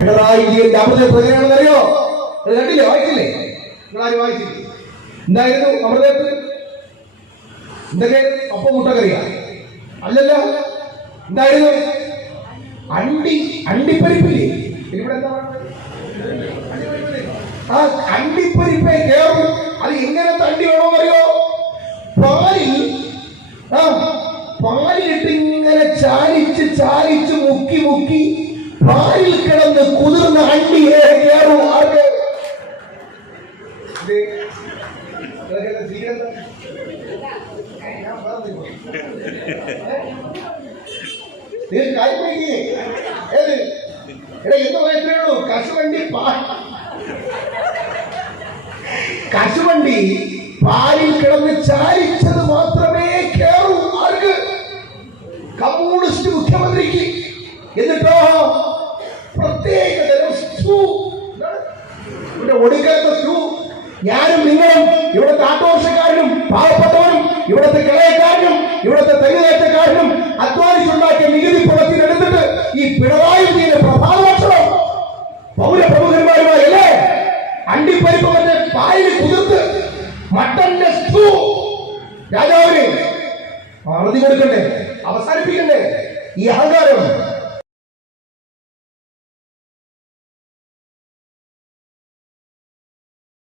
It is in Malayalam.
പിണറായി വിജയന്റെ അമൃതേപ്പ് എങ്ങനെയാണെന്ന് അറിയോ? കണ്ടില്ലേ? വായിച്ചില്ലേ? നിങ്ങളാരും വായിച്ചില്ലേ? എന്തായിരുന്നു അമൃതേപ്പ്? എന്തൊക്കെ? അപ്പം മുട്ടക്കറിയാ? അല്ലല്ല, എന്തായിരുന്നു? അണ്ടിപ്പരിപ്പില്ലേ? ഇവിടെ എന്താ ആ അണ്ടിപ്പരിപ്പേ കേറും. അത് എങ്ങനത്തെ അണ്ടി വേണമെന്നറിയോ? പാലിലിട്ട് ഇങ്ങനെ ചാലിച്ച് മുക്കി പാലിൽ കിടന്ന് കുതിർന്ന അണ്ടിയെ കേറും. ആർക്ക്? കശുവണ്ടി പാലിൽ കിടന്ന് ചാലിച്ചത് മാത്രമേ കേറൂ. ആർക്ക്? കമ്മ്യൂണിസ്റ്റ് മുഖ്യമന്ത്രിക്ക്. എന്നിട്ടോ പ്രത്യേക തരം സ്റ്റൂ, ഒടുക്കത്തെ സ്റ്റൂ. ഞാനും നിങ്ങളും, ഇവിടുത്തെ ആട്ടോറിക്ഷക്കാരനും പാവപ്പെട്ടവനും ഇവിടുത്തെ കിളയക്കാരനും ഇവിടുത്തെ തെരുവേറ്റക്കാരനും അധ്വാനിച്ചുണ്ടാക്കിയ നികുതി പണത്തിനെടുത്തിട്ട് ഈ പിണറായി വിജയന്റെ പ്രധാന ഭക്ഷണം പൗരപ്രമുഖന്മാരുമായല്ലേ അണ്ടിപ്പരിപ്പ് മറ്റേ പാലിൽ കുതിർത്ത് മട്ടന്റെ സ്റ്റൂ രാജാവിന് അറുതി കൊടുക്കണ്ടേ? അവസാനിപ്പിക്കണ്ടേ ഈ അഹങ്കാരം?